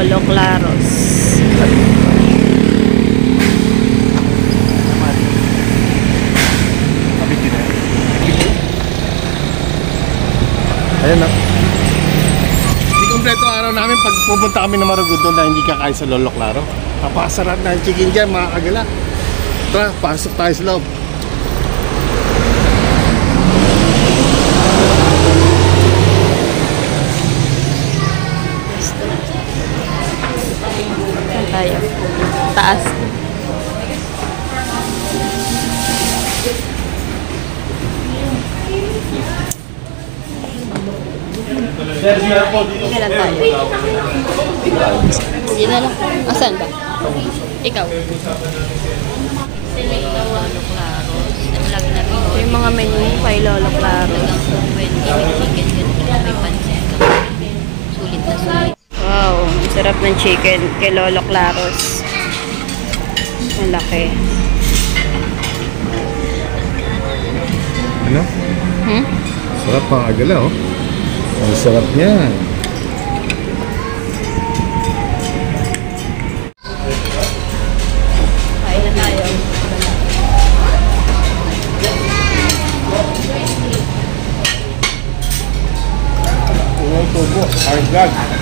Lolo Claros. Ayan na. Hindi kompleto araw namin pag pupunta kami na Marugudon na hindi kakain sa Lolo Claro. Napakasarap na ang chicken dyan, mga kagala. Tara, pasok tayo sa loob. Saan tayo? Taas. Hindi lang tayo. Hindi na lang. Asan ba? Ikaw. Lolo Claros. Yung mga menu kay Lolo Claros. Sulit na sulit. Wow, ang sarap ng chicken kay Lolo Claros. Malaki. Ano? Sarap mga kagala, oh. Ang sarap niya. Kain na tayo. Tubo, hard vlog.